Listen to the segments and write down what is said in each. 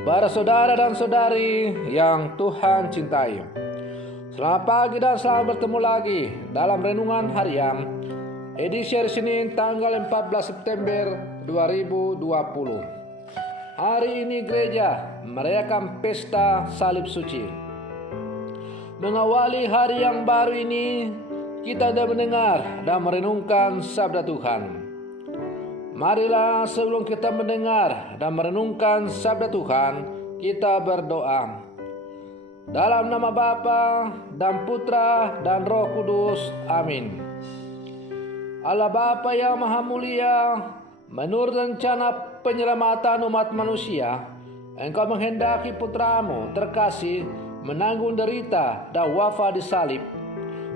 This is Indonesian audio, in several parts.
Para saudara dan saudari yang Tuhan cintai, selamat pagi dan selamat bertemu lagi dalam Renungan Harian edisi hari Senin tanggal 14 September 2020. Hari ini gereja merayakan pesta salib suci. Mengawali hari yang baru ini, kita sudah mendengar dan merenungkan sabda Tuhan. Marilah sebelum kita mendengar dan merenungkan sabda Tuhan, kita berdoa. Dalam nama Bapa dan Putra dan Roh Kudus. Amin. Allah Bapa yang Maha Mulia, menurut rencana penyelamatan umat manusia, Engkau menghendaki Putramu terkasih menanggung derita dan wafat di salib.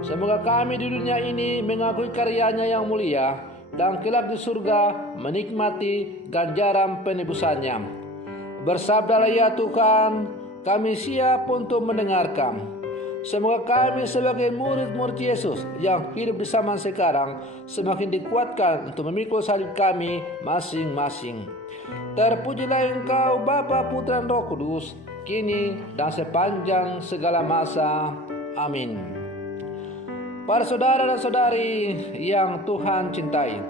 Semoga kami di dunia ini mengakui karyanya yang mulia dan kelak di surga menikmati ganjaran penebusannya. Bersabdalah ya Tuhan, kami siap untuk mendengarkan. Semoga kami sebagai murid-murid Yesus yang hidup di zaman sekarang semakin dikuatkan untuk memikul salib kami masing-masing. Terpujilah Engkau Bapa, Putra dan Roh Kudus, kini dan sepanjang segala masa. Amin. Para saudara dan saudari yang Tuhan cintai,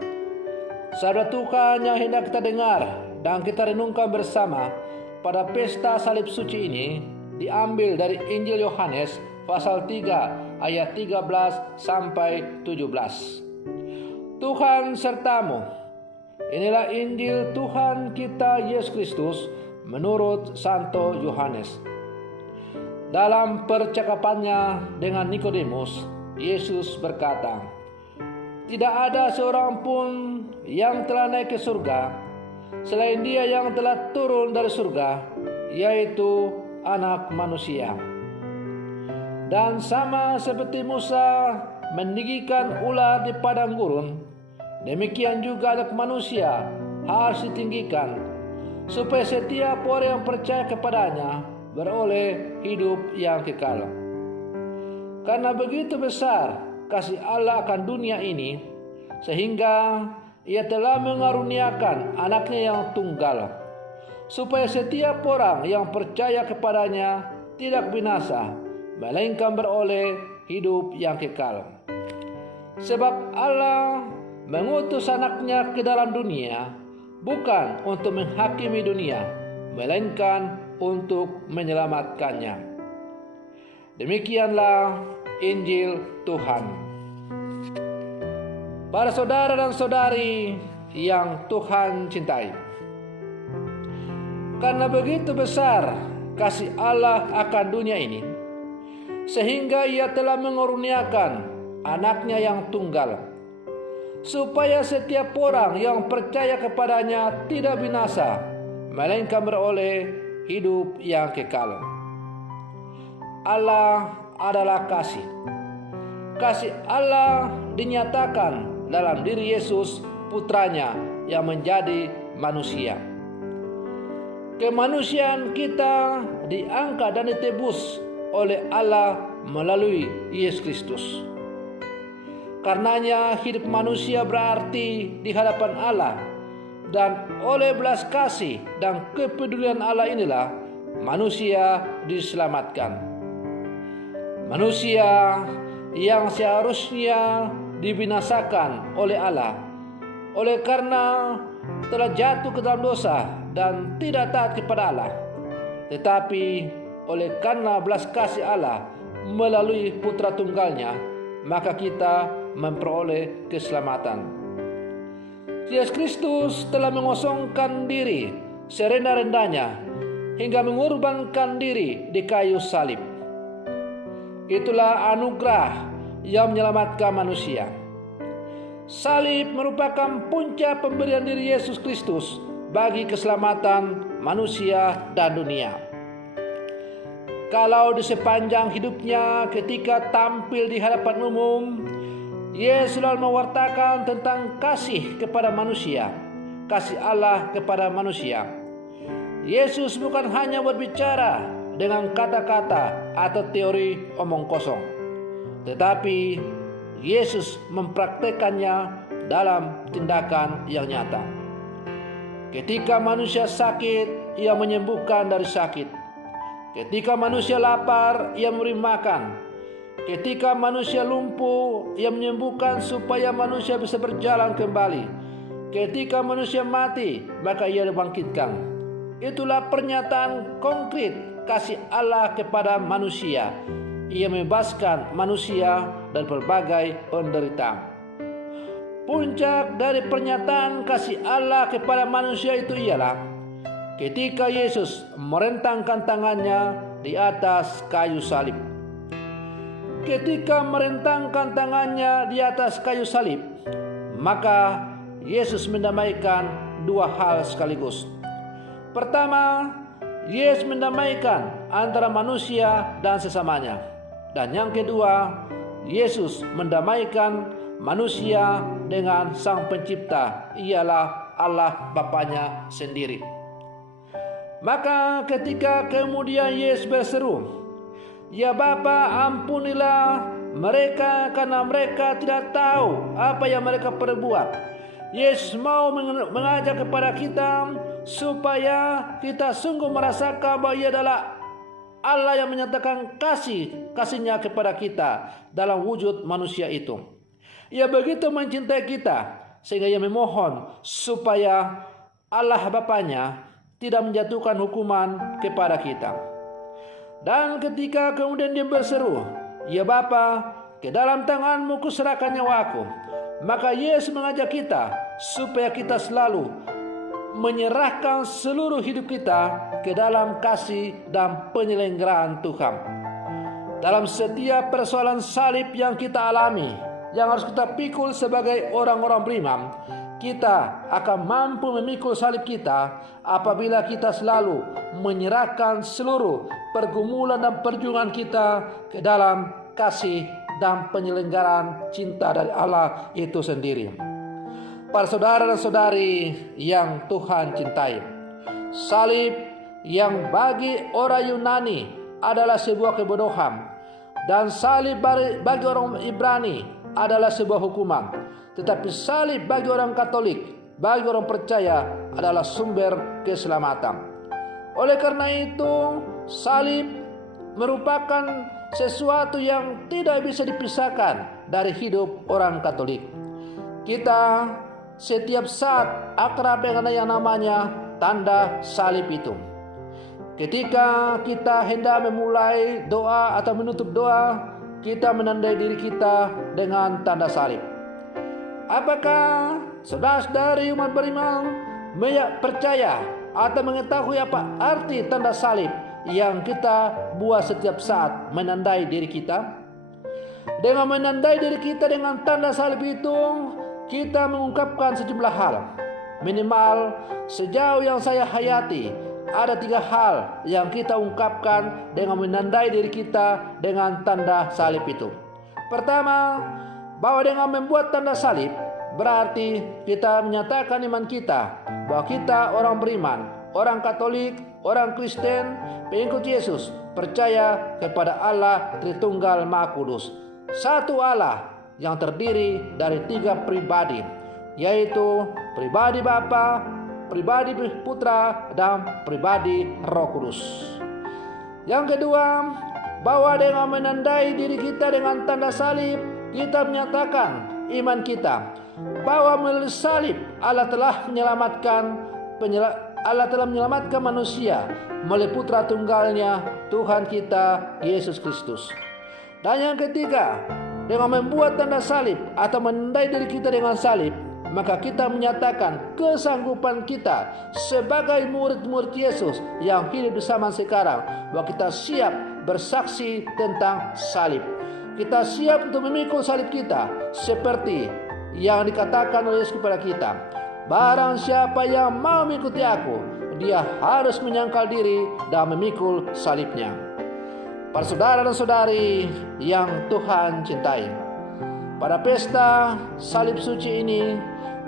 sabda Tuhan yang hendak kita dengar dan kita renungkan bersama pada pesta salib suci ini diambil dari Injil Yohanes pasal 3 ayat 13 sampai 17. Tuhan sertamu. Inilah Injil Tuhan kita Yesus Kristus menurut Santo Yohanes. Dalam percakapannya dengan Nikodemus, Yesus berkata, "Tidak ada seorang pun yang telah naik ke surga selain Dia yang telah turun dari surga, yaitu Anak Manusia. Dan sama seperti Musa meninggikan ular di padang gurun, demikian juga Anak Manusia harus ditinggikan, supaya setiap orang yang percaya kepadanya beroleh hidup yang kekal. Karena begitu besar kasih Allah akan dunia ini, sehingga Ia telah mengaruniakan anaknya yang tunggal, supaya setiap orang yang percaya kepadanya tidak binasa, melainkan beroleh hidup yang kekal. Sebab Allah mengutus anaknya ke dalam dunia, bukan untuk menghakimi dunia, melainkan untuk menyelamatkannya." Demikianlah Injil Tuhan. Para saudara dan saudari yang Tuhan cintai, karena begitu besar kasih Allah akan dunia ini, sehingga Ia telah mengaruniakan anaknya yang tunggal, supaya setiap orang yang percaya kepadanya tidak binasa, melainkan beroleh hidup yang kekal. Allah adalah kasih. Kasih Allah dinyatakan dalam diri Yesus, Putranya yang menjadi manusia. Kemanusiaan kita diangkat dan ditebus oleh Allah melalui Yesus Kristus. Karenanya hidup manusia berarti di hadapan Allah, dan oleh belas kasih dan kepedulian Allah inilah manusia diselamatkan. Manusia yang seharusnya dibinasakan oleh Allah oleh karena telah jatuh ke dalam dosa dan tidak taat kepada Allah, tetapi oleh karena belas kasih Allah melalui Putra Tunggalnya, maka kita memperoleh keselamatan. Yesus Kristus telah mengosongkan diri serendah-rendahnya hingga mengorbankan diri di kayu salib. Itulah anugerah yang menyelamatkan manusia. Salib merupakan puncak pemberian diri Yesus Kristus bagi keselamatan manusia dan dunia. Kalau di sepanjang hidupnya ketika tampil di hadapan umum, Yesus selalu mewartakan tentang kasih kepada manusia, kasih Allah kepada manusia. Yesus bukan hanya berbicara dengan kata-kata atau teori omong kosong, tetapi Yesus mempraktekannya dalam tindakan yang nyata. Ketika manusia sakit, Ia menyembuhkan dari sakit. Ketika manusia lapar, Ia memberi makan. Ketika manusia lumpuh, Ia menyembuhkan supaya manusia bisa berjalan kembali. Ketika manusia mati, maka Ia dibangkitkan. Itulah pernyataan konkret kasih Allah kepada manusia. Ia membebaskan manusia dari berbagai penderitaan. Puncak dari pernyataan kasih Allah kepada manusia itu ialah ketika Yesus merentangkan tangannya di atas kayu salib. Ketika merentangkan tangannya di atas kayu salib, maka Yesus mendamaikan dua hal sekaligus. Pertama, Yesus mendamaikan antara manusia dan sesamanya. Dan yang kedua, Yesus mendamaikan manusia dengan Sang Pencipta, ialah Allah Bapanya sendiri. Maka ketika kemudian Yesus berseru, "Ya Bapa, ampunilah mereka karena mereka tidak tahu apa yang mereka perbuat." Yesus mau mengajak kepada kita supaya kita sungguh merasakan bahwa Ia adalah Allah yang menyatakan kasih-Nya kepada kita dalam wujud manusia itu. Ia begitu mencintai kita sehingga Ia memohon supaya Allah Bapanya tidak menjatuhkan hukuman kepada kita. Dan ketika kemudian Dia berseru, "Ya Bapa, ke dalam tangan-Mu kuserahkan nyawaku." Maka Yesus mengajak kita supaya kita selalu menyerahkan seluruh hidup kita ke dalam kasih dan penyelenggaraan Tuhan. Dalam setiap persoalan salib yang kita alami, yang harus kita pikul sebagai orang-orang beriman, kita akan mampu memikul salib kita apabila kita selalu menyerahkan seluruh pergumulan dan perjuangan kita ke dalam kasih dan penyelenggaraan cinta dari Allah itu sendiri. Para saudara dan saudari yang Tuhan cintai, salib yang bagi orang Yunani adalah sebuah kebodohan, dan salib bagi orang Ibrani adalah sebuah hukuman. Tetapi salib bagi orang Katolik, bagi orang percaya adalah sumber keselamatan. Oleh karena itu, salib merupakan sesuatu yang tidak bisa dipisahkan dari hidup orang Katolik. Kita setiap saat akrab dengan yang namanya tanda salib itu. Ketika kita hendak memulai doa atau menutup doa, kita menandai diri kita dengan tanda salib. Apakah saudara-saudari umat beriman percaya atau mengetahui apa arti tanda salib yang kita buat setiap saat menandai diri kita? Dengan menandai diri kita dengan tanda salib itu, kita mengungkapkan sejumlah hal. Minimal sejauh yang saya hayati, ada 3 hal yang kita ungkapkan dengan menandai diri kita dengan tanda salib itu. Pertama, bahwa dengan membuat tanda salib berarti kita menyatakan iman kita bahwa kita orang beriman, orang Katolik, orang Kristen, pengikut Yesus, percaya kepada Allah Tritunggal Maha Kudus. Satu Allah yang terdiri dari 3 pribadi, yaitu pribadi Bapa, pribadi Putra, dan pribadi Roh Kudus. Yang kedua, bahwa dengan menandai diri kita dengan tanda salib, kita menyatakan iman kita bahwa melalui salib Allah telah menyelamatkan manusia melalui Putra Tunggalnya Tuhan kita Yesus Kristus. Dan yang ketiga, dengan membuat tanda salib atau menandai diri kita dengan salib, maka kita menyatakan kesanggupan kita sebagai murid-murid Yesus yang hidup di zaman sekarang, bahwa kita siap bersaksi tentang salib. Kita siap untuk memikul salib kita seperti yang dikatakan oleh Yesus kepada kita. Barang siapa yang mau mengikuti aku, dia harus menyangkal diri dan memikul salibnya. Para saudara dan saudari yang Tuhan cintai, pada pesta salib suci ini,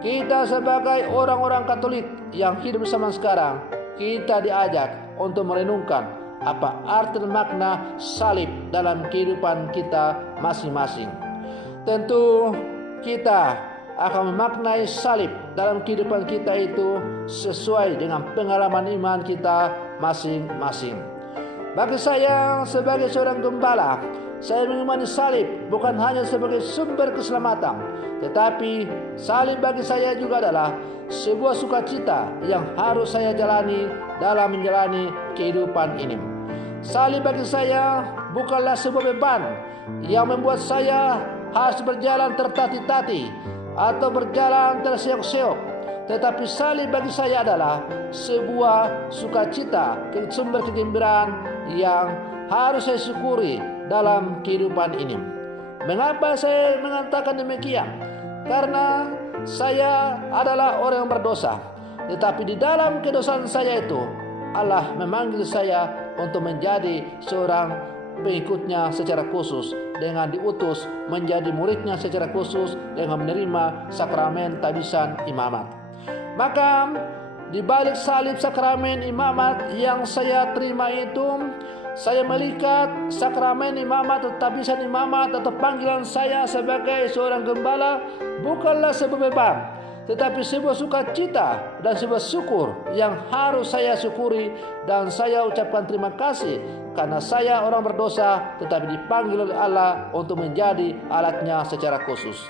kita sebagai orang-orang Katolik yang hidup bersama sekarang, kita diajak untuk merenungkan apa arti dan makna salib dalam kehidupan kita masing-masing. Tentu kita akan memaknai salib dalam kehidupan kita itu sesuai dengan pengalaman iman kita masing-masing. Bagi saya sebagai seorang gembala, saya mengimani salib bukan hanya sebagai sumber keselamatan, tetapi salib bagi saya juga adalah sebuah sukacita yang harus saya jalani dalam menjalani kehidupan ini. Salib bagi saya bukanlah sebuah beban yang membuat saya harus berjalan tertati-tati atau berjalan terseok-seok, tetapi salib bagi saya adalah sebuah sukacita, sumber kegembiraan yang harus saya syukuri dalam kehidupan ini. Mengapa saya mengatakan demikian? Karena saya adalah orang yang berdosa, tetapi di dalam kedosaan saya itu Allah memanggil saya untuk menjadi seorang pengikutnya secara khusus, dengan diutus menjadi muridnya secara khusus dengan menerima sakramen tabisan imamat. Maka di balik salib sakramen imamat yang saya terima itu, saya melihat sakramen imamat atau tabisan imamat atau panggilan saya sebagai seorang gembala bukanlah sebuah beban, tetapi sebuah sukacita dan sebuah syukur yang harus saya syukuri, dan saya ucapkan terima kasih karena saya orang berdosa tetapi dipanggil oleh Allah untuk menjadi alatnya secara khusus.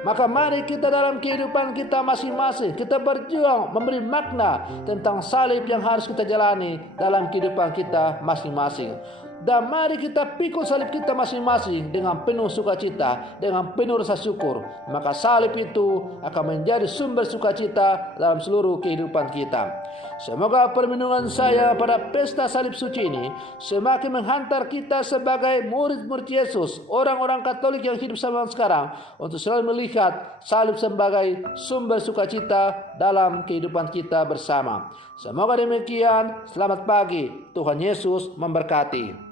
Maka mari kita dalam kehidupan kita masing-masing, kita berjuang memberi makna tentang salib yang harus kita jalani dalam kehidupan kita masing-masing. Dan mari kita pikul salib kita masing-masing dengan penuh sukacita, dengan penuh rasa syukur. Maka salib itu akan menjadi sumber sukacita dalam seluruh kehidupan kita. Semoga perlindungan saya pada pesta salib suci ini semakin menghantar kita sebagai murid-murid Yesus, orang-orang Katolik yang hidup zaman sekarang, untuk selalu melihat salib sebagai sumber sukacita dalam kehidupan kita bersama. Semoga demikian. Selamat pagi. Tuhan Yesus memberkati.